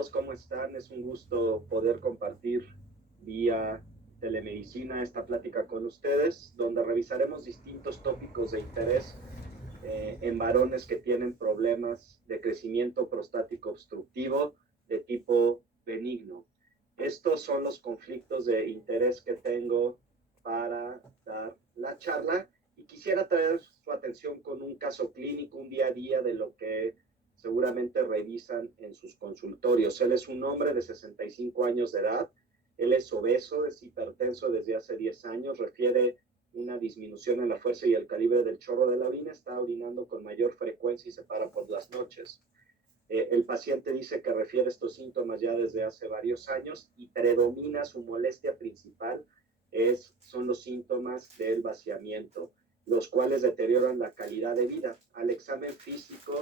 todos, ¿cómo están? Es un gusto poder compartir vía telemedicina esta plática con ustedes, donde revisaremos distintos tópicos de interés en varones que tienen problemas de crecimiento prostático obstructivo de tipo benigno. Estos son los conflictos de interés que tengo para dar la charla y quisiera traer su atención con un caso clínico, un día a día de lo que seguramente revisan en sus consultorios. Él es un hombre de 65 años de edad, él es obeso, es hipertenso desde hace 10 años, refiere una disminución en la fuerza y el calibre del chorro de la orina, está orinando con mayor frecuencia y se para por las noches. El paciente dice que refiere estos síntomas ya desde hace varios años y predomina su molestia principal son los síntomas del vaciamiento, los cuales deterioran la calidad de vida. Al examen físico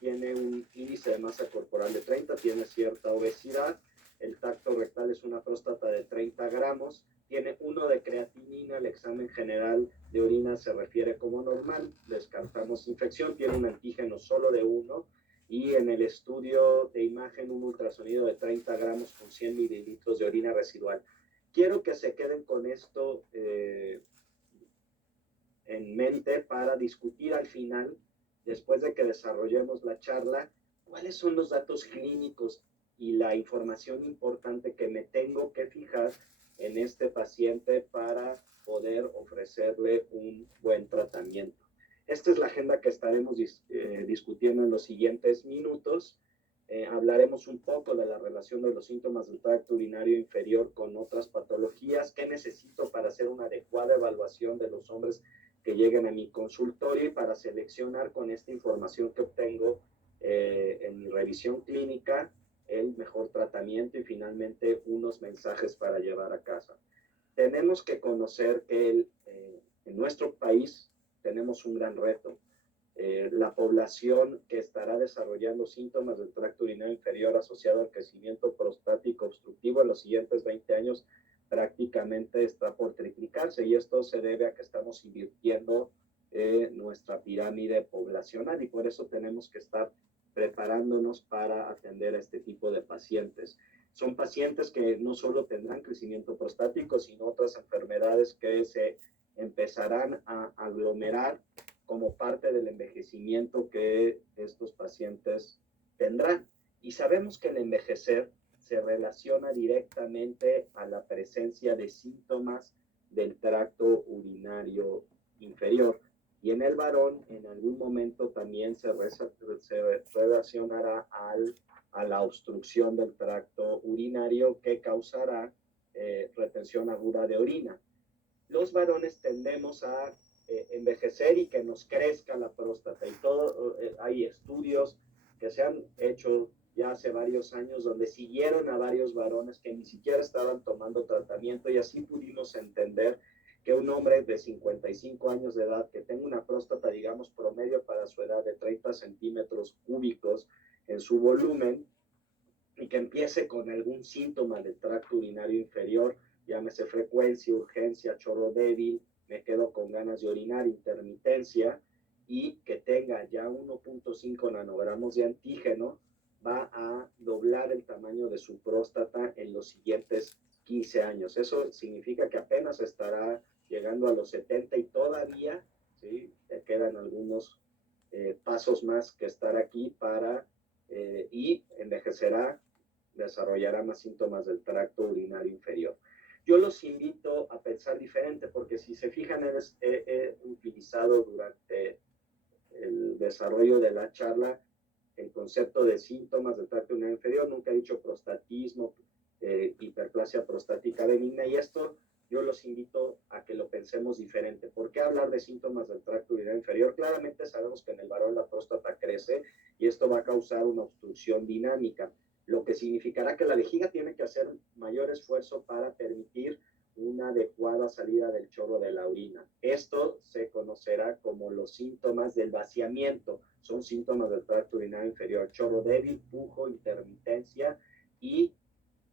tiene un índice de masa corporal de 30, tiene cierta obesidad, el tacto rectal es una próstata de 30 gramos, tiene 1 de creatinina, el examen general de orina se refiere como normal, descartamos infección, tiene un antígeno solo de 1, y en el estudio de imagen un ultrasonido de 30 gramos con 100 mililitros de orina residual. Quiero que se queden con esto en mente para discutir al final, después de que desarrollemos la charla, cuáles son los datos clínicos y la información importante que me tengo que fijar en este paciente para poder ofrecerle un buen tratamiento. Esta es la agenda que estaremos discutiendo en los siguientes minutos. Hablaremos un poco de la relación de los síntomas del tracto urinario inferior con otras patologías, qué necesito para hacer una adecuada evaluación de los hombres que lleguen a mi consultorio y para seleccionar con esta información que obtengo en mi revisión clínica el mejor tratamiento y finalmente unos mensajes para llevar a casa. Tenemos que conocer que en nuestro país tenemos un gran reto. La población que estará desarrollando síntomas del tracto urinario inferior asociado al crecimiento prostático obstructivo en los siguientes 20 años prácticamente está por triplicarse y esto se debe a que estamos invirtiendo nuestra pirámide poblacional y por eso tenemos que estar preparándonos para atender a este tipo de pacientes. Son pacientes que no solo tendrán crecimiento prostático, sino otras enfermedades que se empezarán a aglomerar como parte del envejecimiento que estos pacientes tendrán. Y sabemos que el envejecer se relaciona directamente a la presencia de síntomas del tracto urinario inferior. Y en el varón, en algún momento también se relacionará a la obstrucción del tracto urinario que causará retención aguda de orina. Los varones tendemos a envejecer y que nos crezca la próstata y todo, hay estudios que se han hecho ya hace varios años donde siguieron a varios varones que ni siquiera estaban tomando tratamiento y así pudimos entender que un hombre de 55 años de edad que tenga una próstata, digamos, promedio para su edad de 30 centímetros cúbicos en su volumen y que empiece con algún síntoma del tracto urinario inferior, llámese frecuencia, urgencia, chorro débil, me quedo con ganas de orinar, intermitencia, y que tenga ya 1.5 nanogramos de antígeno, va a doblar el tamaño de su próstata en los siguientes 15 años. Eso significa que apenas estará llegando a los 70 y todavía, ¿sí?, te quedan algunos pasos más que estar aquí para, y envejecerá, desarrollará más síntomas del tracto urinario inferior. Yo los invito a pensar diferente, porque si se fijan, he utilizado durante el desarrollo de la charla el concepto de síntomas del tracto urinario inferior, nunca he dicho prostatismo, hiperplasia prostática benigna, y esto yo los invito a que lo pensemos diferente. ¿Por qué hablar de síntomas del tracto urinario inferior? Claramente sabemos que en el varón la próstata crece y esto va a causar una obstrucción dinámica, lo que significará que la vejiga tiene que hacer mayor esfuerzo para permitir una adecuada salida del chorro de la orina. Esto se conocerá como los síntomas del vaciamiento. Son síntomas del tracto urinario inferior: chorro débil, pujo, intermitencia y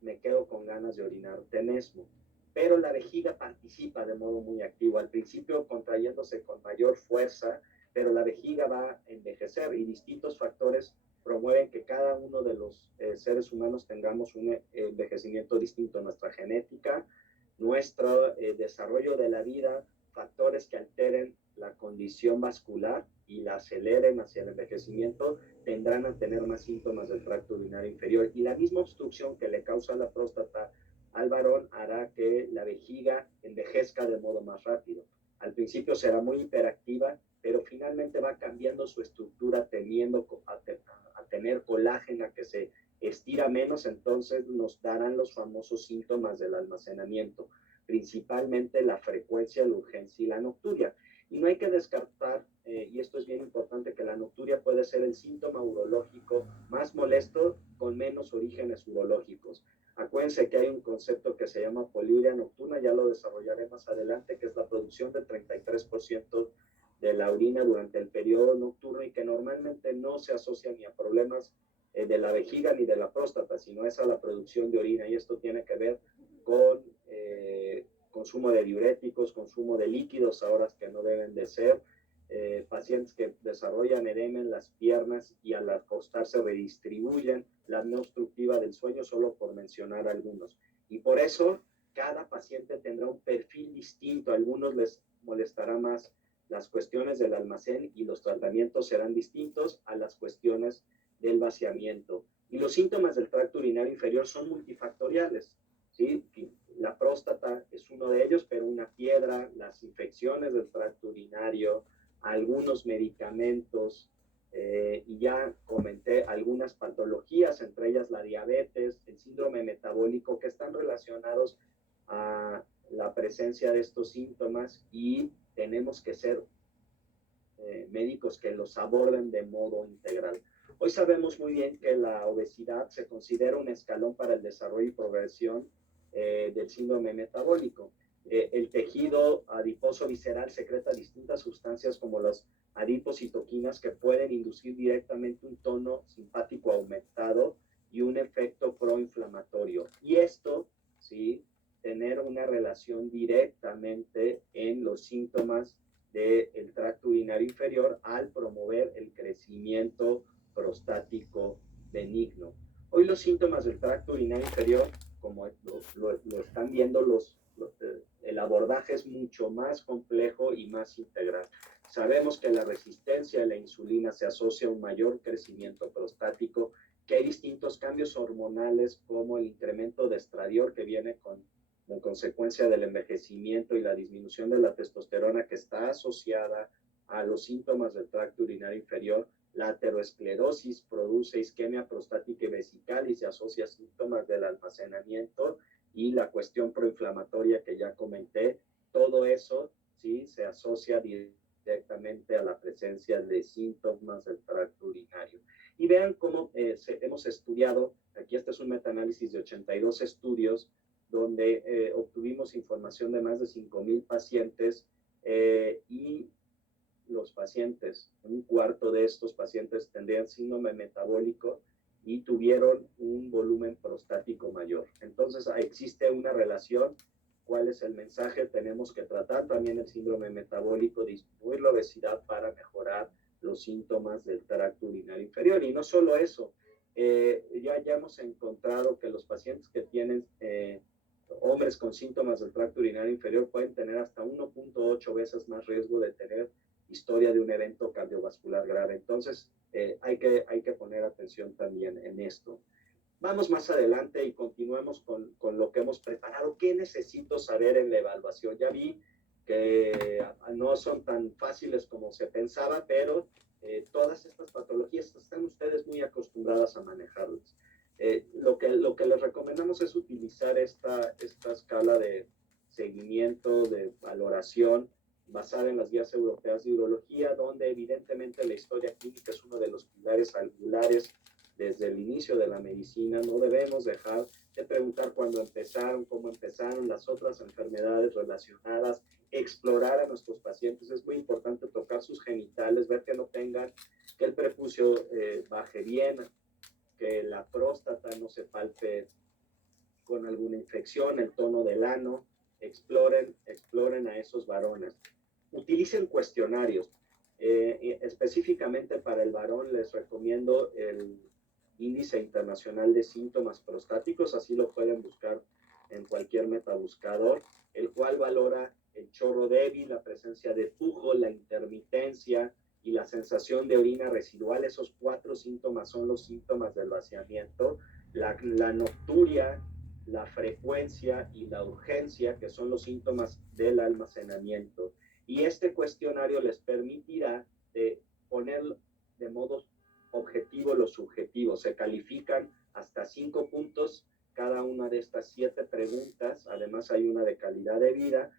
me quedo con ganas de orinar, tenesmo. Pero la vejiga participa de modo muy activo, al principio contrayéndose con mayor fuerza, pero la vejiga va a envejecer y distintos factores promueven que cada uno de los seres humanos tengamos un envejecimiento distinto, nuestra genética, nuestro desarrollo de la vida, factores que alteren la condición vascular y la aceleren hacia el envejecimiento, tendrán a tener más síntomas del tracto urinario inferior. Y la misma obstrucción que le causa la próstata al varón hará que la vejiga envejezca de modo más rápido. Al principio será muy hiperactiva, pero finalmente va cambiando su estructura tendiendo a tener colágeno que se estira menos, entonces nos darán los famosos síntomas del almacenamiento, principalmente la frecuencia, la urgencia y la nocturia. Y no hay que descartar, y esto es bien importante, que la nocturia puede ser el síntoma urológico más molesto con menos orígenes urológicos. Acuérdense que hay un concepto que se llama poliuria nocturna, ya lo desarrollaré más adelante, que es la producción del 33% de la orina durante el periodo nocturno y que normalmente no se asocia ni a problemas de la vejiga ni de la próstata, sino es a la producción de orina, y esto tiene que ver con consumo de diuréticos, consumo de líquidos a horas que no deben de ser, pacientes que desarrollan edema en las piernas y al acostarse redistribuyen la apnea obstructiva del sueño, solo por mencionar algunos. Y por eso cada paciente tendrá un perfil distinto, a algunos les molestará más las cuestiones del almacén y los tratamientos serán distintos a las cuestiones del vaciamiento. Y los síntomas del tracto urinario inferior son multifactoriales, ¿sí? La próstata es uno de ellos, pero una piedra, las infecciones del tracto urinario, algunos medicamentos, y ya comenté algunas patologías, entre ellas la diabetes, el síndrome metabólico, que están relacionados a la presencia de estos síntomas y tenemos que ser médicos que los aborden de modo integral. Hoy sabemos muy bien que la obesidad se considera un escalón para el desarrollo y progresión del síndrome metabólico. El tejido adiposo visceral secreta distintas sustancias como las adipocitoquinas que pueden inducir directamente un tono simpático aumentado y un efecto proinflamatorio. Y esto, sí, tener una relación directamente en los síntomas del tracto urinario inferior al promover el crecimiento prostático benigno. Hoy los síntomas del tracto urinario inferior, como lo están viendo, el abordaje es mucho más complejo y más integral. Sabemos que la resistencia a la insulina se asocia a un mayor crecimiento prostático, que hay distintos cambios hormonales como el incremento de estradiol que viene en consecuencia del envejecimiento y la disminución de la testosterona que está asociada a los síntomas del tracto urinario inferior. La aterosclerosis produce isquemia prostática y vesical y se asocia a síntomas del almacenamiento, y la cuestión proinflamatoria que ya comenté, todo eso sí se asocia directamente a la presencia de síntomas del tracto urinario. Y vean cómo hemos estudiado, aquí este es un metaanálisis de 82 estudios, donde obtuvimos información de más de 5,000 pacientes y los pacientes, un cuarto de estos pacientes tendrían síndrome metabólico y tuvieron un volumen prostático mayor. Entonces existe una relación. ¿Cuál es el mensaje? Tenemos que tratar también el síndrome metabólico, disminuir la obesidad para mejorar los síntomas del tracto urinario inferior. Y no solo eso, ya hemos encontrado que los pacientes que tienen hombres con síntomas del tracto urinario inferior pueden tener hasta 1.8 veces más riesgo de tener historia de un evento cardiovascular grave. Entonces, hay que poner atención también en esto. Vamos más adelante y continuemos con lo que hemos preparado. ¿Qué necesito saber en la evaluación? Ya vi que no son tan fáciles como se pensaba, pero todas estas patologías están ustedes muy acostumbradas a manejarlas. Lo que les recomendamos es utilizar esta escala de seguimiento, de valoración, basada en las guías europeas de urología, donde evidentemente la historia clínica es uno de los pilares angulares desde el inicio de la medicina. No debemos dejar de preguntar cuándo empezaron, cómo empezaron, las otras enfermedades relacionadas, explorar a nuestros pacientes. Es muy importante tocar sus genitales, ver que no tengan, que el prepucio baje bien, que la próstata no se palpe con alguna infección, el tono del ano. Exploren a esos varones. Utilicen cuestionarios. Específicamente para el varón les recomiendo el Índice Internacional de Síntomas Prostáticos, así lo pueden buscar en cualquier metabuscador, el cual valora el chorro débil, la presencia de pujo, la intermitencia y la sensación de orina residual. Esos 4 síntomas son los síntomas del vaciamiento. La nocturia, la frecuencia y la urgencia, que son los síntomas del almacenamiento. Y este cuestionario les permitirá poner de modo objetivo los subjetivos. Se califican hasta 5 puntos cada una de estas 7 preguntas. Además hay una de calidad de vida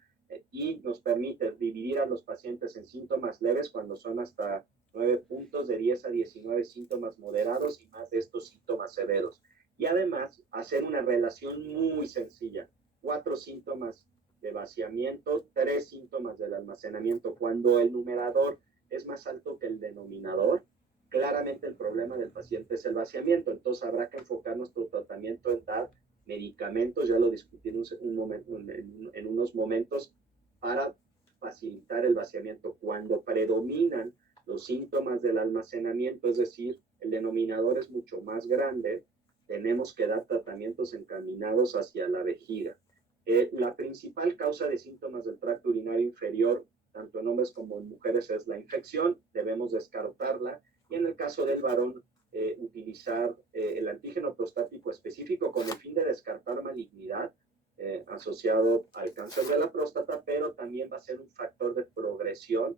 y nos permite dividir a los pacientes en síntomas leves cuando son hasta 9 puntos, de 10 a 19 síntomas moderados y más de estos síntomas severos. Y además hacer una relación muy sencilla. 4 síntomas de vaciamiento, 3 síntomas del almacenamiento. Cuando el numerador es más alto que el denominador, claramente el problema del paciente es el vaciamiento. Entonces habrá que enfocar nuestro tratamiento en dar medicamentos, ya lo discutimos en unos momentos, para facilitar el vaciamiento. Cuando predominan los síntomas del almacenamiento, es decir, el denominador es mucho más grande, tenemos que dar tratamientos encaminados hacia la vejiga. La principal causa de síntomas del tracto urinario inferior, tanto en hombres como en mujeres, es la infección. Debemos descartarla. Y en el caso del varón, utilizar el antígeno prostático específico con el fin de descartar malignidad asociado al cáncer de la próstata, pero también va a ser un factor de progresión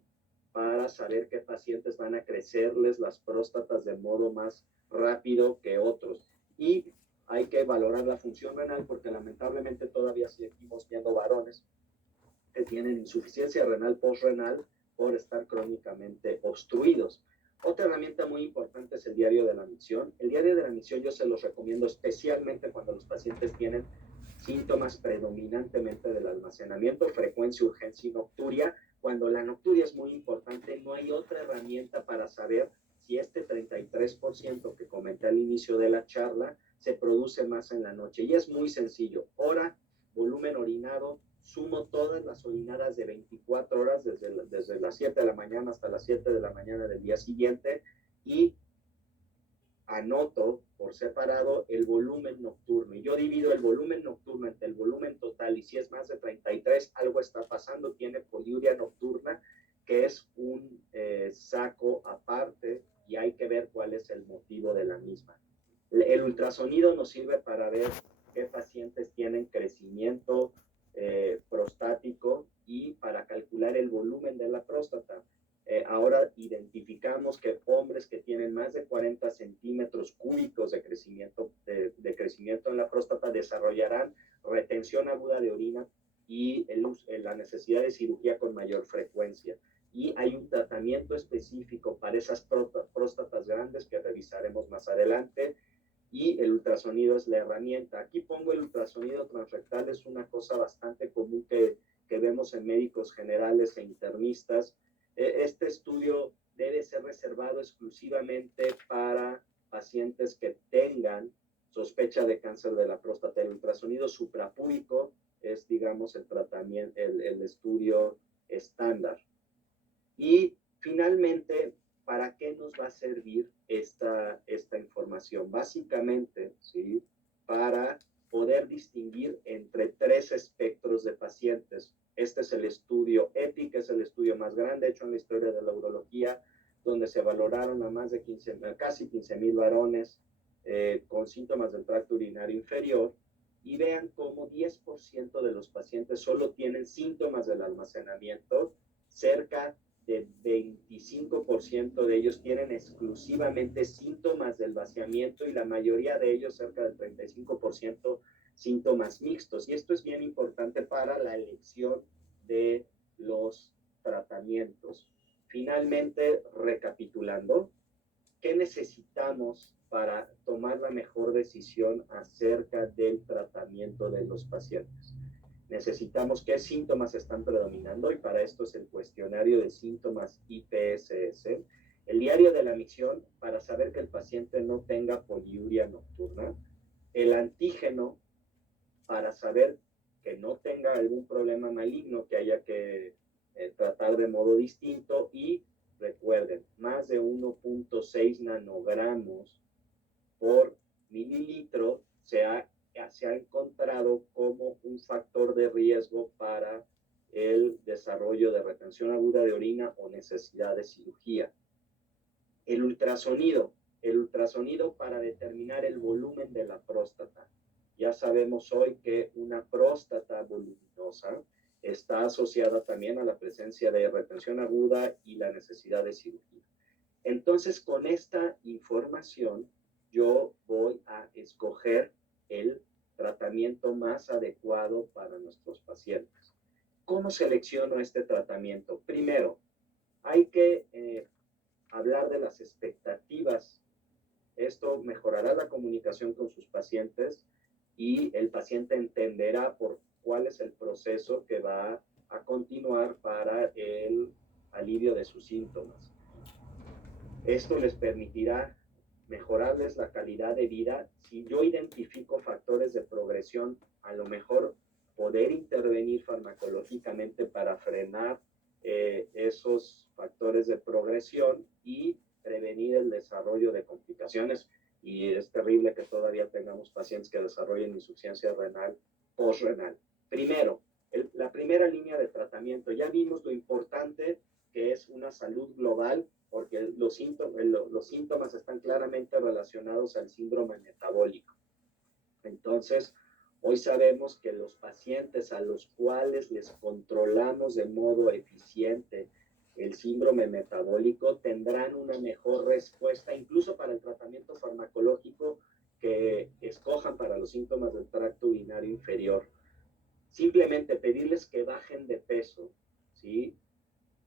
para saber qué pacientes van a crecerles las próstatas de modo más rápido que otros. Y hay que valorar la función renal porque lamentablemente todavía seguimos viendo varones que tienen insuficiencia renal postrenal por estar crónicamente obstruidos. Otra herramienta muy importante es el diario de la micción. El diario de la micción yo se los recomiendo especialmente cuando los pacientes tienen síntomas predominantemente del almacenamiento, frecuencia, urgencia y nocturia. Cuando la nocturia es muy importante, no hay otra herramienta para saber si este 33% que comenté al inicio de la charla se produce más en la noche. Y es muy sencillo. Hora, volumen orinado, sumo todas las orinadas de 24 horas, desde las 7 de la mañana hasta las 7 de la mañana del día siguiente, y anoto por separado el volumen nocturno. Y yo divido el volumen nocturno entre el volumen total, y si es más de 33, algo está pasando, tiene poliuria nocturna, que es un saco aparte, y hay que ver cuál es el motivo de la misma. El ultrasonido nos sirve para ver qué pacientes tienen crecimiento prostático y para calcular el volumen de la próstata. Ahora identificamos que hombres que tienen más de 40 centímetros cúbicos de crecimiento en la próstata desarrollarán retención aguda de orina y la necesidad de cirugía con mayor frecuencia. Y hay un tratamiento específico para esas próstatas grandes que revisaremos más adelante. Y el ultrasonido es la herramienta. Aquí pongo el ultrasonido transrectal, es una cosa bastante común que vemos en médicos generales e internistas. Este estudio debe ser reservado exclusivamente para pacientes que tengan sospecha de cáncer de la próstata. El ultrasonido suprapúbico es, digamos, el tratamiento, el estudio estándar. Y finalmente, ¿para qué nos va a servir esta información? Básicamente, ¿sí?, para poder distinguir entre 3 espectros de pacientes. Este es el estudio EPI, que es el estudio más grande hecho en la historia de la urología, donde se valoraron a más de casi 15,000 varones con síntomas del tracto urinario inferior, y vean cómo 10% de los pacientes solo tienen síntomas del almacenamiento, cerca de 25% de ellos tienen exclusivamente síntomas del vaciamiento y la mayoría de ellos, cerca del 35%, síntomas mixtos. Y esto es bien importante para la elección de los tratamientos. Finalmente, recapitulando, ¿qué necesitamos para tomar la mejor decisión acerca del tratamiento de los pacientes? Necesitamos qué síntomas están predominando, y para esto es el cuestionario de síntomas IPSS, el diario de la micción para saber que el paciente no tenga poliuria nocturna, el antígeno para saber que no tenga algún problema maligno que haya que tratar de modo distinto, y 0.6 nanogramos por mililitro se ha encontrado como un factor de riesgo para el desarrollo de retención aguda de orina o necesidad de cirugía. El ultrasonido para determinar el volumen de la próstata. Ya sabemos hoy que una próstata voluminosa está asociada también a la presencia de retención aguda y la necesidad de cirugía. Entonces, con esta información, yo voy a escoger el tratamiento más adecuado para nuestros pacientes. ¿Cómo selecciono este tratamiento? Primero, hay que hablar de las expectativas. Esto mejorará la comunicación con sus pacientes y el paciente entenderá por cuál es el proceso que va a continuar para el alivio de sus síntomas. Esto les permitirá mejorarles la calidad de vida. Si yo identifico factores de progresión, a lo mejor poder intervenir farmacológicamente para frenar esos factores de progresión y prevenir el desarrollo de complicaciones. Y es terrible que todavía tengamos pacientes que desarrollen insuficiencia renal postrenal. Primero, la primera línea de tratamiento. Ya vimos lo importante que es una salud global, porque los síntomas están claramente relacionados al síndrome metabólico. Entonces, hoy sabemos que los pacientes a los cuales les controlamos de modo eficiente el síndrome metabólico tendrán una mejor respuesta, incluso para el tratamiento farmacológico que escojan para los síntomas del tracto urinario inferior. Simplemente pedirles que bajen de peso, ¿sí?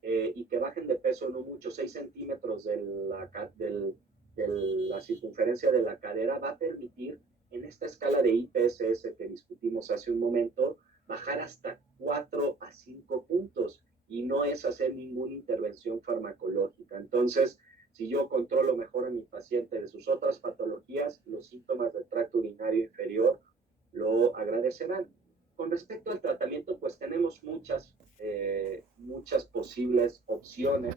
Y que bajen de peso no mucho, 6 centímetros de la circunferencia de la cadera, va a permitir en esta escala de IPSS que discutimos hace un momento, bajar hasta 4 a 5 puntos y no es hacer ninguna intervención farmacológica. Entonces, si yo controlo mejor a mi paciente de sus otras patologías, los síntomas del tracto urinario inferior lo agradecerán. Con respecto al tratamiento, pues tenemos muchas posibles opciones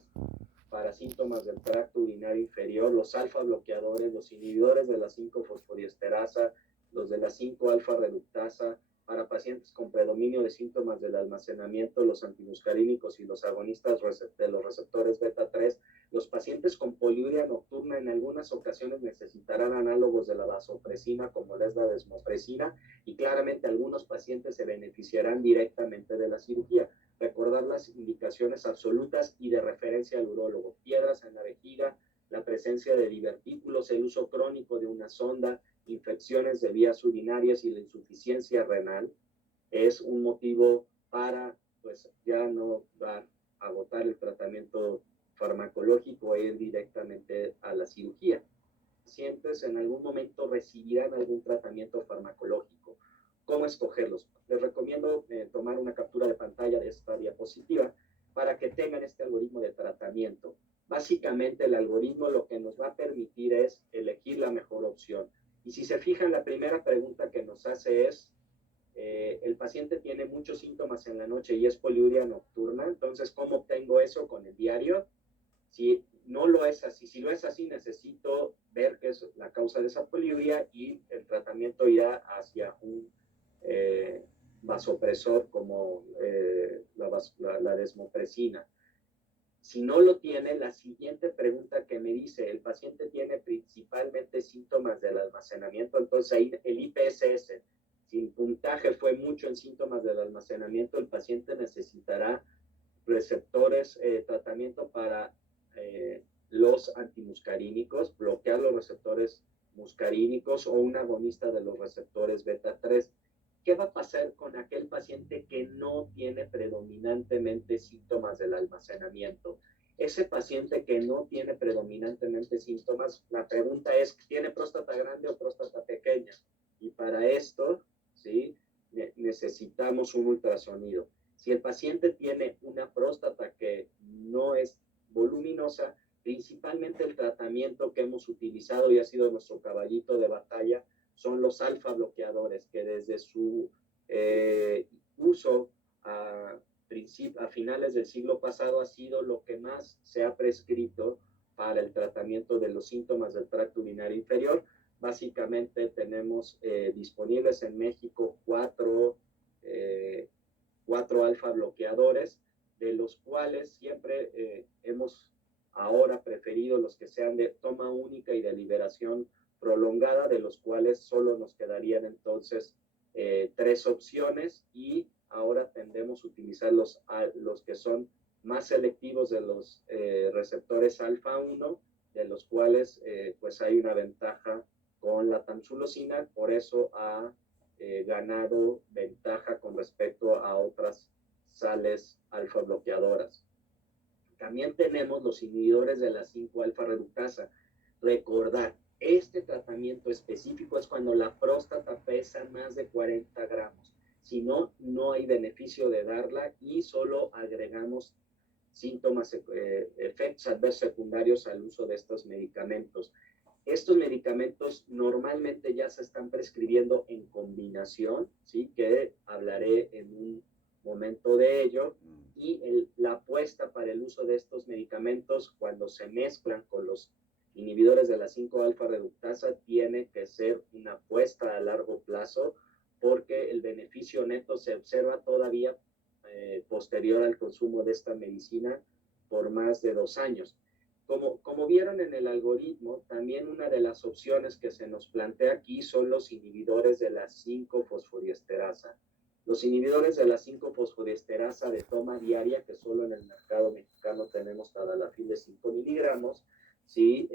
para síntomas del tracto urinario inferior, los alfa bloqueadores, los inhibidores de la 5-fosfodiesterasa, los de la 5-alfa reductasa, para pacientes con predominio de síntomas del almacenamiento, los antimuscarínicos y los agonistas de los receptores beta-3. Los pacientes con poliuria nocturna en algunas ocasiones necesitarán análogos de la vasopresina, como es la desmopresina, y claramente algunos pacientes se beneficiarán directamente de la cirugía. Recordar las indicaciones absolutas y de referencia al urólogo: piedras en la vejiga, la presencia de divertículos, el uso crónico de una sonda, infecciones de vías urinarias y la insuficiencia renal es un motivo para pues ya no agotar el tratamiento farmacológico e ir directamente a la cirugía. Pacientes en algún momento recibirán algún tratamiento farmacológico. ¿Cómo escogerlos? Les recomiendo tomar una captura de pantalla de esta diapositiva para que tengan este algoritmo de tratamiento. Básicamente el algoritmo lo que nos va a permitir es elegir la mejor opción. Y si se fijan, la primera pregunta que nos hace es, el paciente tiene muchos síntomas en la noche y es poliuria nocturna, entonces, ¿cómo obtengo eso con el diario? Si no lo es así, si lo es así, necesito ver qué es la causa de esa poliuria y el tratamiento irá hacia un vasopresor como la desmopresina. Si no lo tiene, la siguiente pregunta que me dice, el paciente tiene principalmente síntomas del almacenamiento, entonces ahí el IPSS, si el puntaje fue mucho en síntomas del almacenamiento, el paciente necesitará receptores, tratamiento para los antimuscarínicos, bloquear los receptores muscarínicos o un agonista de los receptores beta-3. ¿Qué va a pasar con aquel paciente que no tiene predominantemente síntomas del almacenamiento? Ese paciente que no tiene predominantemente síntomas, la pregunta es, ¿tiene próstata grande o próstata pequeña? Y para esto, ¿sí?, necesitamos un ultrasonido. Si el paciente tiene una próstata que no es voluminosa, principalmente el tratamiento que hemos utilizado y ha sido nuestro caballito de batalla son los alfa bloqueadores, que desde su uso a finales del siglo pasado ha sido lo que más se ha prescrito para el tratamiento de los síntomas del tracto urinario inferior. Básicamente tenemos disponibles en México cuatro alfa bloqueadores, de los cuales siempre hemos ahora preferido los que sean de toma única y de liberación prolongada, de los cuales solo nos quedarían entonces 3 opciones, y ahora tendemos a utilizar los que son más selectivos de los receptores alfa 1, de los cuales pues hay una ventaja con la tamsulosina, por eso ha ganado ventaja con respecto a otras sales alfa bloqueadoras. También tenemos los inhibidores de la 5-alfa reductasa. Recordar, este tratamiento específico es cuando la próstata pesa más de 40 gramos. Si no, no hay beneficio de darla y solo agregamos síntomas, efectos adversos secundarios al uso de estos medicamentos. Estos medicamentos normalmente ya se están prescribiendo en combinación, ¿sí? Que hablaré en un momento de ello, y la apuesta para el uso de estos medicamentos cuando se mezclan con los inhibidores de la 5-alfa reductasa tiene que ser una apuesta a largo plazo, porque el beneficio neto se observa todavía posterior al consumo de esta medicina por más de 2 años. Como vieron en el algoritmo, también una de las opciones que se nos plantea aquí son los inhibidores de la 5-fosfodiesterasa. Los inhibidores de la 5-fosfodiesterasa de toma diaria, que solo en el mercado mexicano tenemos tadalafil de 5 miligramos, ¿sí?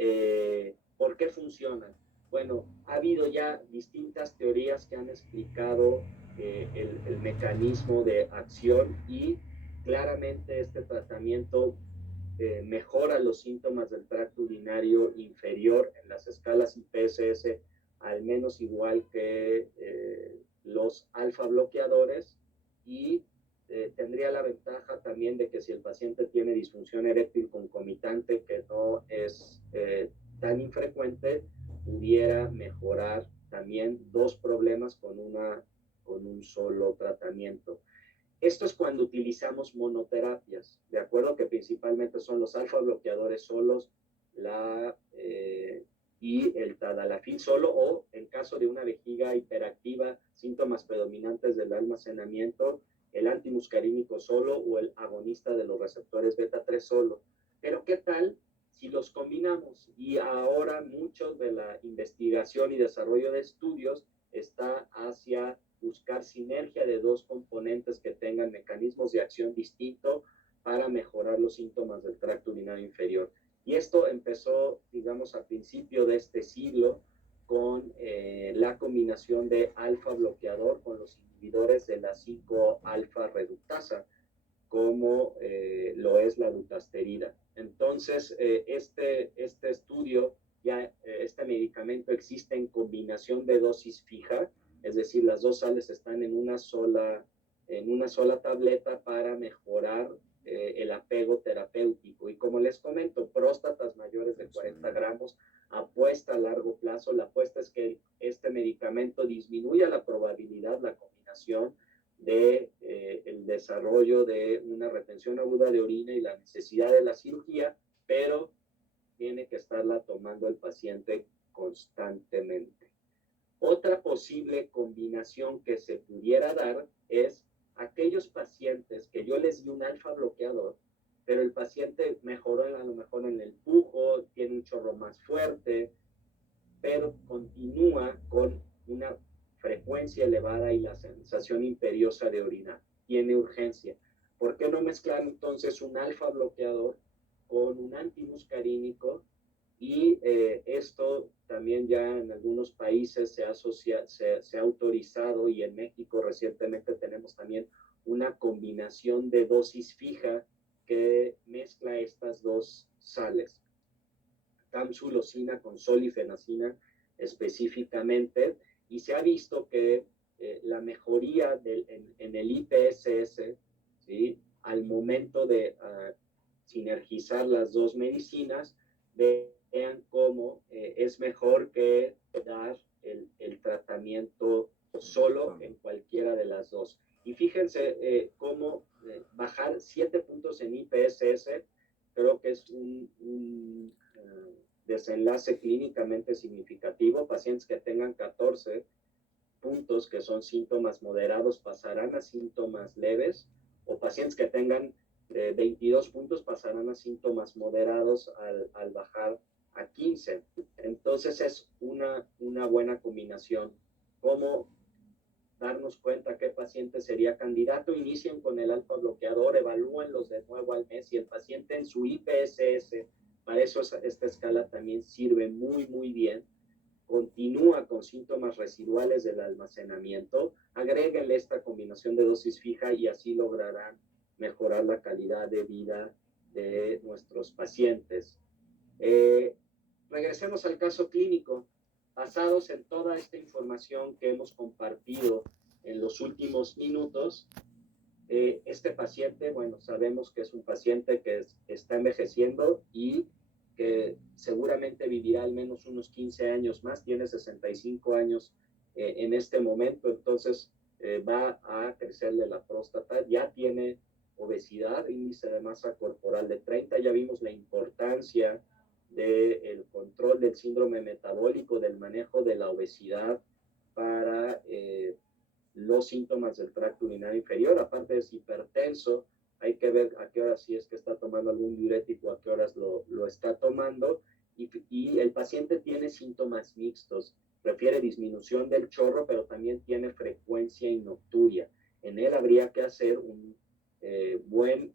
¿Por qué funcionan? Bueno, ha habido ya distintas teorías que han explicado el mecanismo de acción, y claramente este tratamiento mejora los síntomas del tracto urinario inferior en las escalas IPSS, al menos igual que los alfa bloqueadores, y tendría la ventaja también de que si el paciente tiene disfunción eréctil concomitante, que no es tan infrecuente, pudiera mejorar también 2 problemas con un solo tratamiento. Esto es cuando utilizamos monoterapias, de acuerdo, que principalmente son los alfa bloqueadores solos, y el tadalafil solo, o en caso de una vejiga hiperactiva, síntomas predominantes del almacenamiento, el antimuscarínico solo o el agonista de los receptores beta 3 solo. Pero ¿qué tal si los combinamos? Y ahora mucho de la investigación y desarrollo de estudios está hacia buscar sinergia de 2 componentes que tengan mecanismos de acción distintos para mejorar los síntomas del tracto urinario inferior. Y esto empezó, digamos, a principio de este siglo con la combinación de alfa bloqueador con los inhibidores de la 5-alfa reductasa, como lo es la dutasterida. Entonces, este estudio, este medicamento existe en combinación de dosis fija, es decir, las 2 sales están en una sola tableta para mejorar el apego terapéutico. Y como les comento, próstatas mayores de 40 gramos, apuesta a largo plazo. La apuesta es que este medicamento disminuya la probabilidad, la combinación de el desarrollo de una retención aguda de orina y la necesidad de la cirugía, pero tiene que estarla tomando el paciente constantemente. Otra posible combinación que se pudiera dar es aquellos pacientes que yo les di un alfa bloqueador, pero el paciente mejoró a lo mejor en el pujo, tiene un chorro más fuerte, pero continúa con una frecuencia elevada y la sensación imperiosa de orinar. Tiene urgencia. ¿Por qué no mezclar entonces un alfa bloqueador con un antimuscarínico? Y esto también ya en algunos países se ha autorizado, y en México recientemente tenemos también una combinación de dosis fija que mezcla estas 2 sales, tamsulosina con solifenacina específicamente, y se ha visto que la mejoría en el IPSS, ¿sí?, al momento de sinergizar las 2 medicinas, vean cómo es mejor que dar el tratamiento solo en cualquiera de las 2. Y fíjense cómo bajar 7 puntos en IPSS creo que es un desenlace clínicamente significativo. Pacientes que tengan 14 puntos, que son síntomas moderados, pasarán a síntomas leves, o pacientes que tengan 22 puntos pasarán a síntomas moderados al bajar a 15. Entonces es una buena combinación. ¿Cómo darnos cuenta qué paciente sería candidato? Inicien con el alfa bloqueador, evalúenlos de nuevo al mes, y el paciente en su IPSS, para eso esta escala también sirve muy, muy bien, continúa con síntomas residuales del almacenamiento, agréguenle esta combinación de dosis fija y así lograrán mejorar la calidad de vida de nuestros pacientes. Regresemos al caso clínico. Basados en toda esta información que hemos compartido en los últimos minutos, este paciente, bueno, sabemos que es un paciente que está envejeciendo y que seguramente vivirá al menos unos 15 años más, tiene 65 años en este momento, entonces va a crecerle la próstata, ya tiene obesidad, índice de masa corporal de 30, ya vimos la importancia del control del síndrome metabólico, del manejo de la obesidad para los síntomas del tracto urinario inferior. Aparte es hipertenso, hay que ver a qué horas, si es que está tomando algún diurético, a qué horas lo está tomando, y el paciente tiene síntomas mixtos, refiere disminución del chorro, pero también tiene frecuencia y nocturia. En él habría que hacer un buen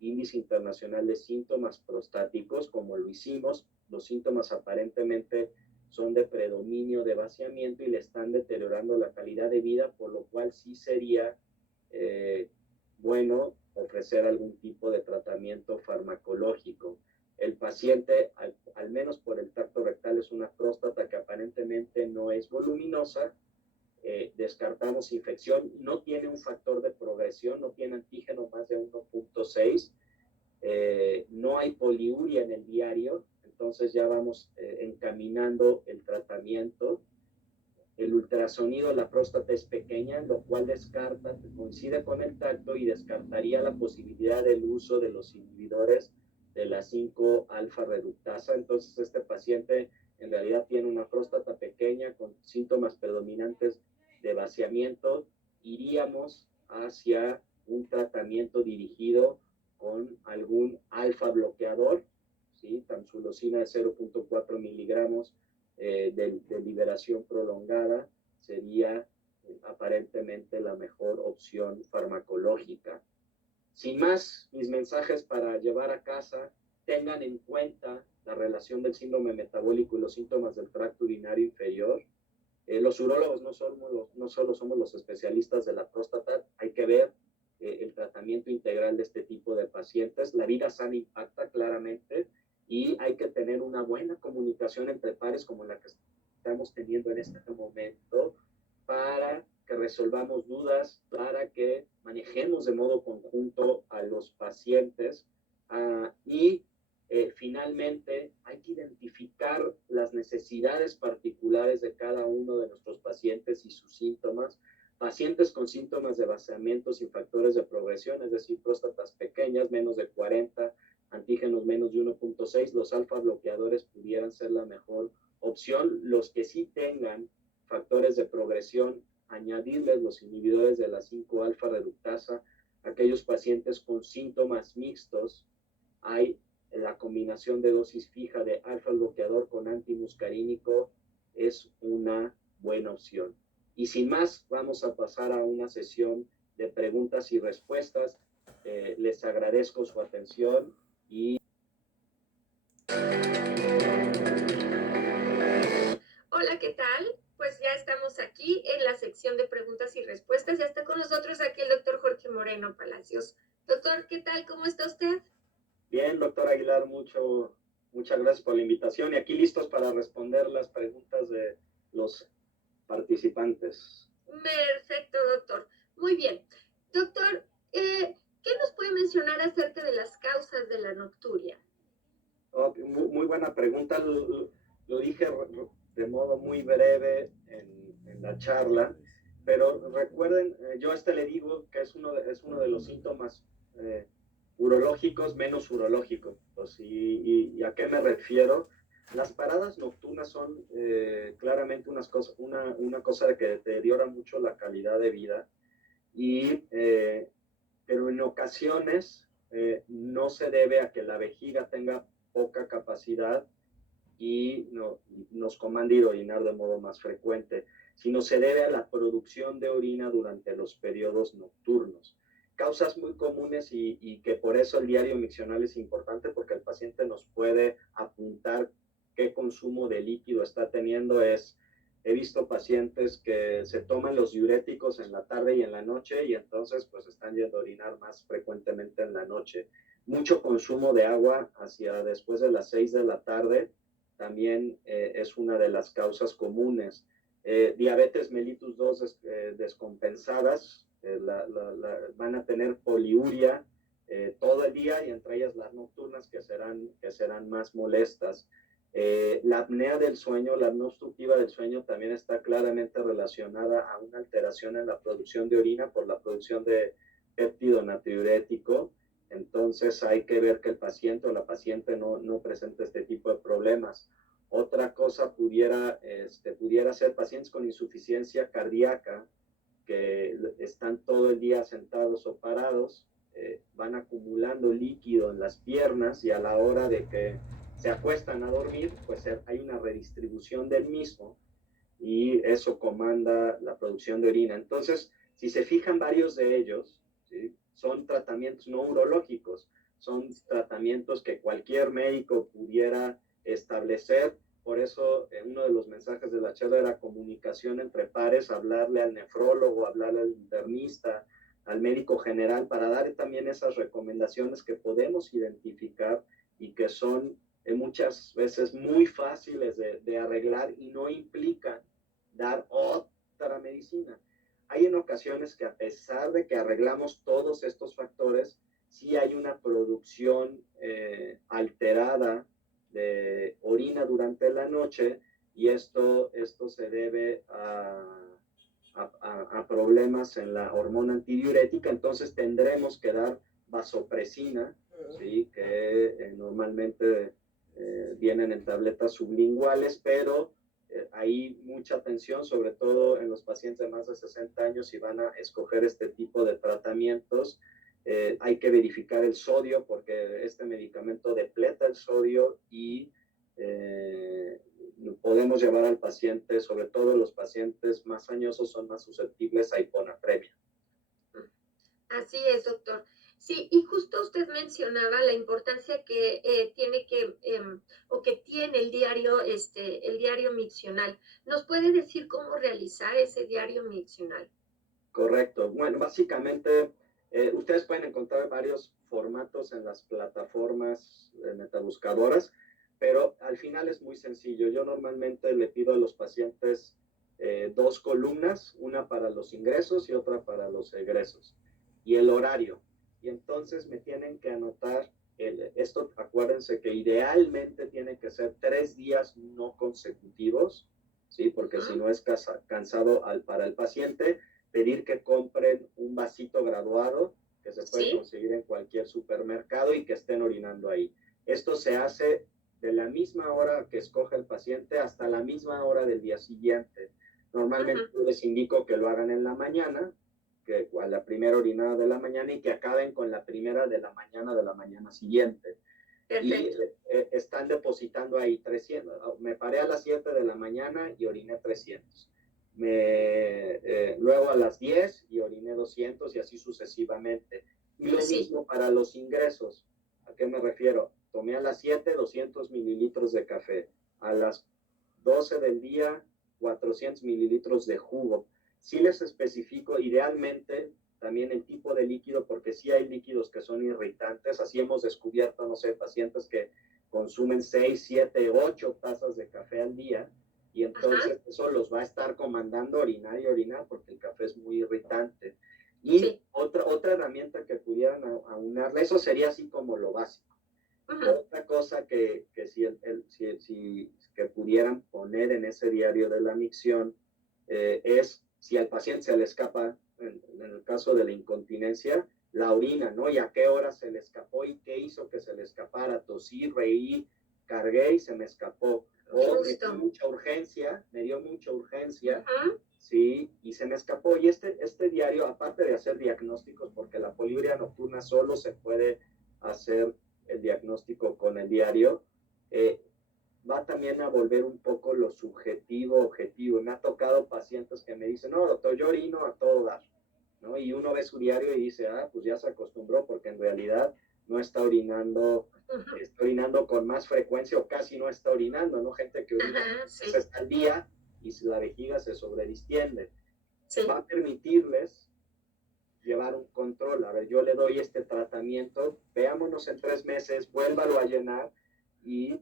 índice internacional de síntomas prostáticos, como lo hicimos. Los síntomas aparentemente son de predominio de vaciamiento y le están deteriorando la calidad de vida, por lo cual sí sería bueno ofrecer algún tipo de tratamiento farmacológico. El paciente, al menos por el tracto rectal, es una próstata que aparentemente no es voluminosa. Descartamos infección, no tiene un factor de progresión, no tiene antígeno más de 1.6, no hay poliuria en el diario, entonces ya vamos encaminando el tratamiento. El ultrasonido, la próstata es pequeña, lo cual descarta, coincide con el tacto y descartaría la posibilidad del uso de los inhibidores de la 5-alfa reductasa. Entonces este paciente en realidad tiene una próstata pequeña con síntomas predominantes de vaciamiento. Iríamos hacia un tratamiento dirigido con algún alfa bloqueador, ¿sí? Tamsulosina de 0.4 miligramos de liberación prolongada sería aparentemente la mejor opción farmacológica. Sin más, mis mensajes para llevar a casa: tengan en cuenta la relación del síndrome metabólico y los síntomas del tracto urinario inferior. Los urólogos no solo somos los especialistas de la próstata, hay que ver el tratamiento integral de este tipo de pacientes. La vida sana impacta claramente y hay que tener una buena comunicación entre pares como la que estamos teniendo en este momento, para que resolvamos dudas, para que manejemos de modo conjunto a los pacientes y finalmente hay que identificar las necesidades particulares de cada uno de nuestros pacientes y sus síntomas. Pacientes con síntomas de vaciamiento sin factores de progresión, es decir, próstatas pequeñas, menos de 40, antígenos menos de 1.6, los alfa bloqueadores pudieran ser la mejor opción. Los que sí tengan factores de progresión, añadirles los inhibidores de la 5-alfa reductasa. Aquellos pacientes con síntomas mixtos, hay la combinación de dosis fija de alfa bloqueador con antimuscarínico, es una buena opción. Y sin más, vamos a pasar a una sesión de preguntas y respuestas. Les agradezco su atención y... Hola, ¿qué tal? Pues ya estamos aquí en la sección de preguntas y respuestas. Ya está con nosotros aquí el doctor Jorge Moreno Palacios. Doctor, ¿qué tal? ¿Cómo está usted? Bien, doctor Aguilar, muchas gracias por la invitación y aquí listos para responder las preguntas de los participantes. Perfecto, doctor. Muy bien. Doctor, ¿qué nos puede mencionar acerca de las causas de la nocturia? Muy buena pregunta. Lo dije de modo muy breve en la charla, pero recuerden, yo a este le digo que es uno de los síntomas urológicos, menos urológicos. ¿Y a qué me refiero? Las paradas nocturnas son claramente una cosa que deteriora mucho la calidad de vida, pero en ocasiones no se debe a que la vejiga tenga poca capacidad y nos comanda ir a orinar de modo más frecuente, sino se debe a la producción de orina durante los periodos nocturnos. Causas muy comunes y que por eso el diario miccional es importante, porque el paciente nos puede apuntar qué consumo de líquido está teniendo. He visto pacientes que se toman los diuréticos en la tarde y en la noche y entonces pues están yendo a orinar más frecuentemente en la noche. Mucho consumo de agua hacia después de las 6 de la tarde también es una de las causas comunes. Diabetes mellitus 2 descompensadas van a tener poliuria todo el día, y entre ellas las nocturnas que serán más molestas. La apnea del sueño, la apnea obstructiva del sueño también está claramente relacionada a una alteración en la producción de orina por la producción de péptido natriurético. Entonces hay que ver que el paciente o la paciente no presente este tipo de problemas. Otra cosa pudiera ser pacientes con insuficiencia cardíaca que están todo el día sentados o parados, van acumulando líquido en las piernas y a la hora de que se acuestan a dormir, pues hay una redistribución del mismo y eso comanda la producción de orina. Entonces, si se fijan, varios de ellos, ¿sí?, son tratamientos no urológicos, son tratamientos que cualquier médico pudiera establecer. Por eso, uno de los mensajes de la charla era comunicación entre pares, hablarle al nefrólogo, hablarle al internista, al médico general, para dar también esas recomendaciones que podemos identificar y que son muchas veces muy fáciles de arreglar y no implican dar otra medicina. Hay en ocasiones que, a pesar de que arreglamos todos estos factores, sí hay una producción alterada de orina durante la noche, y esto se debe a problemas en la hormona antidiurética. Entonces tendremos que dar vasopresina, ¿sí?, que normalmente vienen en tabletas sublinguales, pero hay mucha atención, sobre todo en los pacientes de más de 60 años, si van a escoger este tipo de tratamientos. Hay que verificar el sodio, porque este medicamento depleta el sodio y podemos llevar al paciente, sobre todo los pacientes más añosos, son más susceptibles a hiponatremia. Así es, doctor. Sí, y justo usted mencionaba la importancia que que tiene el diario miccional. ¿Nos puede decir cómo realizar ese diario miccional? Correcto. Bueno, básicamente ustedes pueden encontrar varios formatos en las plataformas metabuscadoras, pero al final es muy sencillo. Yo normalmente le pido a los pacientes 2 columnas, una para los ingresos y otra para los egresos, y el horario. Y entonces me tienen que anotar esto. Acuérdense que idealmente tiene que ser 3 días no consecutivos, ¿sí? Porque si no es cansado para el paciente. Pedir que compren un vasito graduado que se puede conseguir en cualquier supermercado y que estén orinando ahí. Esto se hace de la misma hora que escoge el paciente hasta la misma hora del día siguiente. Normalmente yo les indico que lo hagan en la mañana, que a la primera orinada de la mañana, y que acaben con la primera de la mañana siguiente. Perfecto. Y están depositando ahí 300. Me paré a las 7 de la mañana y oriné 300. Luego a las 10 y oriné 200, y así sucesivamente. Y lo mismo para los ingresos. ¿A qué me refiero? Tomé a las 7 200 mililitros de café. A las 12 del día 400 mililitros de jugo. Sí les especifico idealmente también el tipo de líquido, porque sí hay líquidos que son irritantes. Así hemos descubierto, no sé, pacientes que consumen 6, 7, 8 tazas de café al día, y entonces eso los va a estar comandando orinar y orinar, porque el café es muy irritante. Y otra herramienta que pudieran aunarle, eso sería así como lo básico. Otra cosa que que pudieran poner en ese diario de la micción es, si al paciente se le escapa, en el caso de la incontinencia, la orina, ¿no? Y a qué hora se le escapó y qué hizo que se le escapara. Tosí, reí, cargué y se me escapó. O me dio mucha urgencia, sí, y se me escapó. Y este diario, aparte de hacer diagnósticos, porque la poliuria nocturna solo se puede hacer el diagnóstico con el diario, va también a volver un poco lo subjetivo, objetivo. Me ha tocado pacientes que me dicen, no, doctor, yo orino a todo dar, ¿no? Y uno ve su diario y dice, pues ya se acostumbró, porque en realidad no está orinando, está orinando con más frecuencia o casi no está orinando, ¿no? Gente que orina veces al día y la vejiga se sobredistiende. Sí. Va a permitirles llevar un control. A ver, yo le doy este tratamiento, veámonos en 3 meses, vuélvalo a llenar y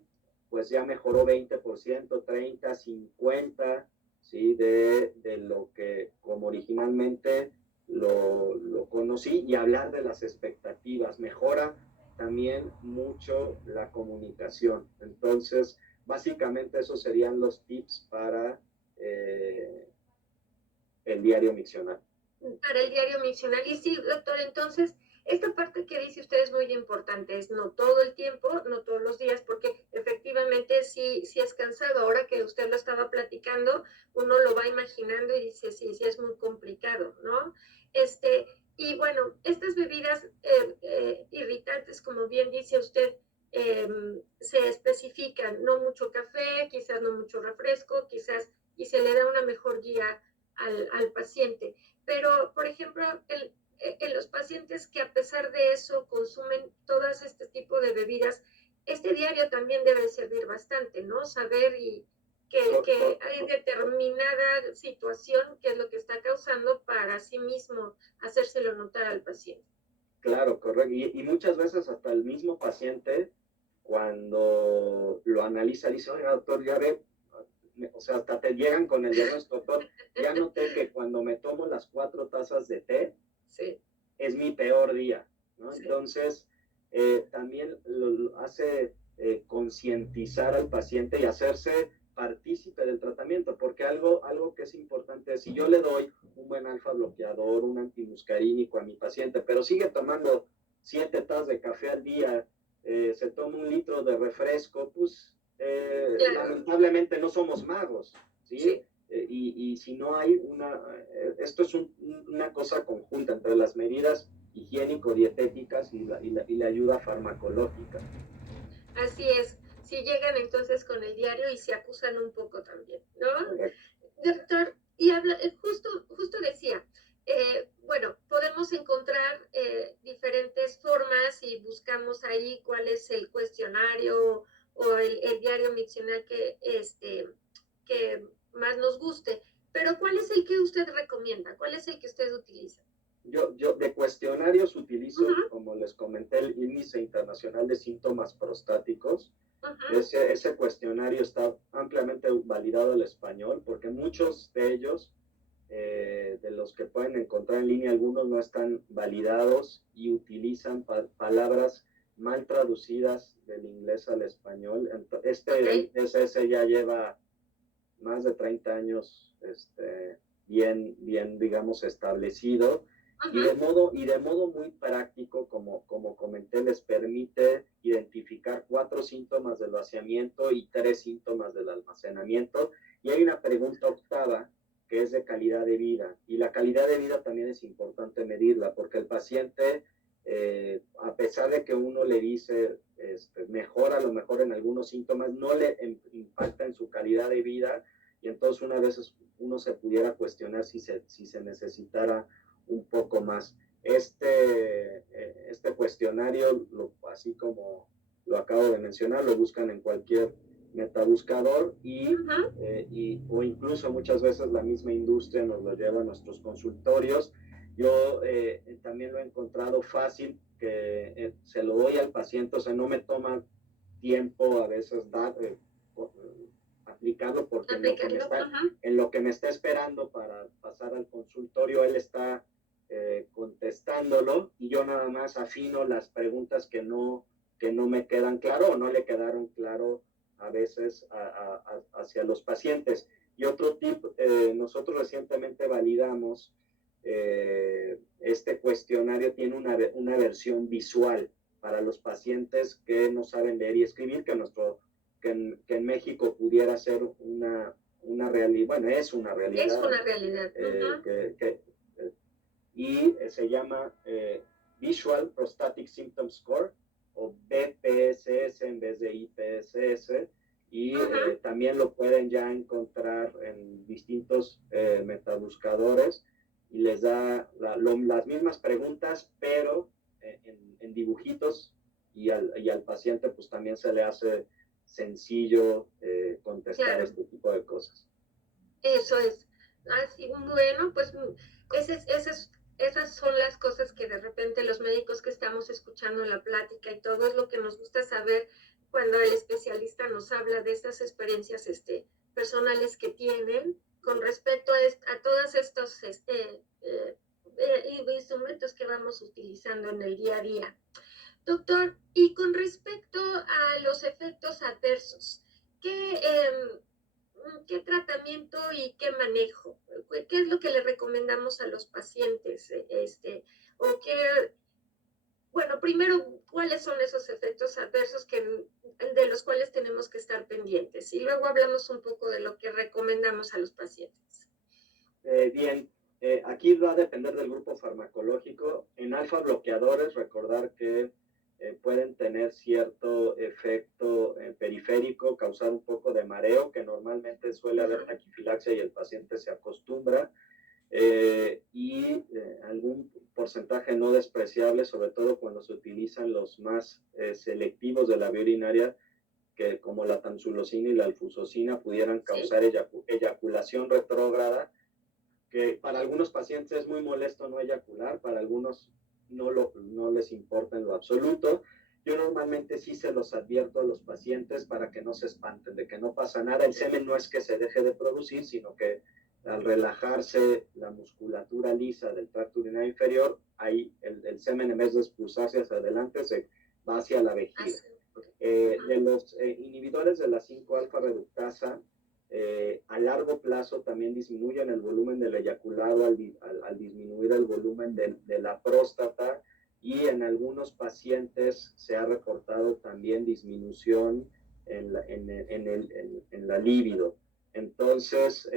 pues ya mejoró 20%, 30, 50, ¿sí? De lo que como originalmente lo conocí, y hablar de las expectativas. Mejora también mucho la comunicación. Entonces, básicamente esos serían los tips para el diario miccional. Para el diario miccional. Y sí, doctor, entonces, esta parte que dice usted es muy importante, es no todo el tiempo, no todos los días, porque efectivamente sí es cansado. Ahora que usted lo estaba platicando, uno lo va imaginando y dice, sí es muy complicado, ¿no? Y bueno, estas bebidas irritantes, como bien dice usted, se especifican, no mucho café, quizás no mucho refresco, quizás, y se le da una mejor guía al paciente. Pero, por ejemplo, en los pacientes que a pesar de eso consumen todas este tipo de bebidas, este diario también debe servir bastante, ¿no? Saber que hay determinada situación que es lo que está causando para sí mismo hacérselo notar al paciente. Claro, correcto. Y muchas veces hasta el mismo paciente, cuando lo analiza, dice, oiga, doctor, ya ve, o sea, hasta te llegan con el diagnóstico, doctor, ya noté que cuando me tomo las 4 tazas de té, sí, es mi peor día, ¿no? Sí. Entonces, también lo hace concientizar al paciente y hacerse partícipe del tratamiento, porque algo que es importante es, si yo le doy un buen alfa bloqueador, un antimuscarínico a mi paciente, pero sigue tomando 7 tazas de café al día, se toma 1 litro de refresco, pues lamentablemente no somos magos, ¿sí? Sí. Y si no hay esto es una cosa conjunta entre las medidas higiénico-dietéticas y la ayuda farmacológica. Así es, si llegan entonces con el diario y se acusan un poco también, ¿no? Doctor, y justo decía, bueno, podemos encontrar diferentes formas y buscamos ahí cuál es el cuestionario o el diario miccional que más nos guste, pero ¿cuál es el que usted recomienda? ¿Cuál es el que usted utiliza? Yo de cuestionarios utilizo, como les comenté, el Índice Internacional de Síntomas Prostáticos. Ese cuestionario está ampliamente validado al español, porque muchos de ellos, de los que pueden encontrar en línea, algunos no están validados y utilizan palabras mal traducidas del inglés al español. Ese ya lleva más de 30 años bien, digamos, establecido. Y de modo muy práctico, como comenté, les permite identificar 4 síntomas del vaciamiento y 3 síntomas del almacenamiento. Y hay una pregunta octava que es de calidad de vida. Y la calidad de vida también es importante medirla, porque el paciente, a pesar de que uno le dice mejora a lo mejor en algunos síntomas, no le impacta en su calidad de vida. Y entonces una vez uno se pudiera cuestionar si se necesitara un poco más. Este cuestionario, así como lo acabo de mencionar, lo buscan en cualquier metabuscador o incluso muchas veces la misma industria nos lo lleva a nuestros consultorios. Yo también lo he encontrado fácil, que se lo doy al paciente, o sea, no me toma tiempo a veces aplicarlo, porque en lo que me está esperando para pasar al consultorio, él está contestándolo y yo nada más afino las preguntas que no me quedan claro o no le quedaron claro a veces hacia los pacientes. Y otro tip, nosotros recientemente validamos este cuestionario tiene una versión visual para los pacientes que no saben leer y escribir, que en México pudiera ser una realidad, bueno, es una realidad. Es una realidad. Y se llama Visual Prostatic Symptom Score, o BPSS en vez de IPSS, y también lo pueden ya encontrar en distintos metabuscadores, y les da las mismas preguntas, pero en dibujitos, y al paciente pues también se le hace sencillo contestar este tipo de cosas. Eso es. Así, bueno, pues esas son las cosas que de repente los médicos que estamos escuchando la plática y todo es lo que nos gusta saber cuando el especialista nos habla de estas experiencias personales que tienen con respecto a todos estos instrumentos que vamos utilizando en el día a día. Doctor, y con respecto a los efectos adversos, ¿qué tratamiento y qué manejo? ¿Qué es lo que le recomendamos a los pacientes? Bueno, primero, ¿cuáles son esos efectos adversos de los cuales tenemos que estar pendientes? Y luego hablamos un poco de lo que recomendamos a los pacientes. Bien, aquí va a depender del grupo farmacológico. En alfa bloqueadores, recordar que pueden tener cierto efecto periférico, causar un poco de mareo, que normalmente suele haber taquifilaxia y el paciente se acostumbra, y algún porcentaje no despreciable, sobre todo cuando se utilizan los más selectivos de la vía urinaria, que como la tamsulosina y la alfusosina pudieran causar eyaculación retrógrada, que para algunos pacientes es muy molesto no eyacular, para algunos no les importa en lo absoluto. Yo normalmente sí se los advierto a los pacientes para que no se espanten, de que no pasa nada. El semen no es que se deje de producir, sino que al relajarse la musculatura lisa del tracto urinario inferior, ahí el semen, en vez de expulsarse hacia adelante, se va hacia la vejiga. De los inhibidores de la 5-alfa reductasa, a largo plazo también disminuyen el volumen del eyaculado al disminuir el volumen de la próstata, y en algunos pacientes se ha reportado también disminución en la libido. Entonces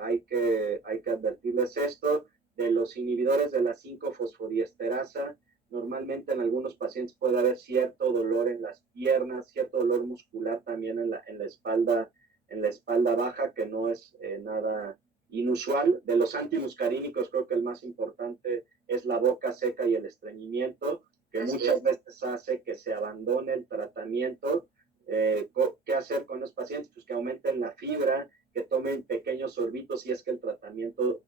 hay que advertirles esto. De los inhibidores de la 5-fosfodiesterasa, normalmente en algunos pacientes puede haber cierto dolor en las piernas, cierto dolor muscular también en la espalda baja, que no es nada inusual. De los antimuscarínicos, creo que el más importante es la boca seca y el estreñimiento, que muchas veces hace que se abandone el tratamiento. ¿Qué hacer con los pacientes? Pues que aumenten la fibra, que tomen pequeños sorbitos si es que el tratamiento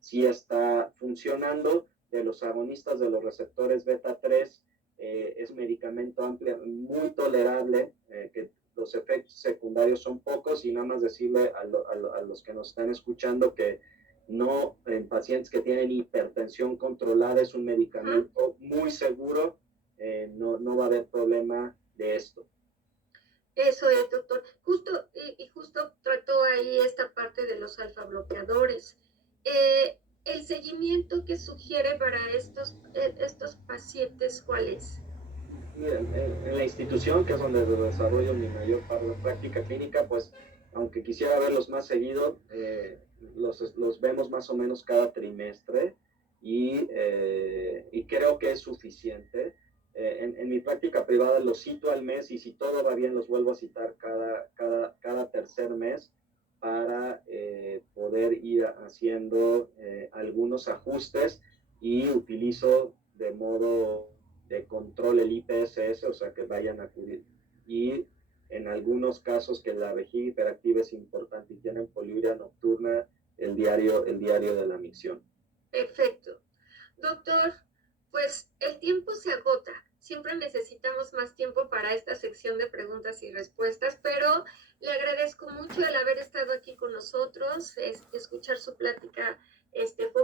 sí está funcionando. De los agonistas de los receptores beta 3, es medicamento amplio, muy tolerable, que los efectos secundarios son pocos, y nada más decirle a los que nos están escuchando que no, en pacientes que tienen hipertensión controlada, es un medicamento muy seguro, no va a haber problema de esto. Eso es, doctor. Justo trató ahí esta parte de los alfa bloqueadores. El seguimiento que sugiere para estos pacientes, ¿cuál es? En la institución, que es donde desarrollo mi mayor práctica clínica, pues aunque quisiera verlos más seguido, los vemos más o menos cada trimestre, y creo que es suficiente. En mi práctica privada los cito al mes, y si todo va bien los vuelvo a citar cada tercer mes, para poder ir haciendo algunos ajustes, y utilizo de modo de control el IPSS, o sea que vayan a acudir. Y en algunos casos que la vejiga hiperactiva es importante y tienen poliuria nocturna, el diario de la micción. Perfecto. Doctor, pues el tiempo se agota. Siempre necesitamos más tiempo para esta sección de preguntas y respuestas, pero le agradezco mucho el haber estado aquí con nosotros, escuchar su plática. Fue